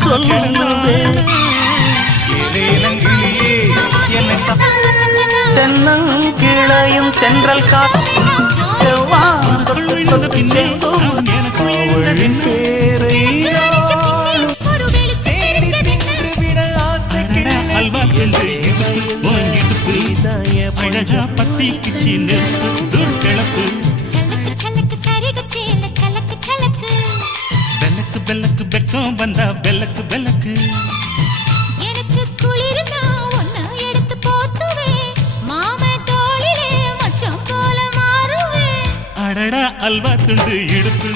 சொல்லுவேன். தென்னங்கிளையும் தென்றல் காவலின் பேரை அல்வா என்று அழகா பத்தி கிச்சி நெருப்பு கிளப்பு பெல்லக்கு பெல்லக்கு பெக்கம் வந்தா பெல்லக்கு பெல்லக்கு எனக்கு குளிர்னா ஒன்னு எடுத்து போத்துவே மாம தோளிலே மச்சம் போல மாறுவே அடடா அல்வா துண்டு இடுப்பு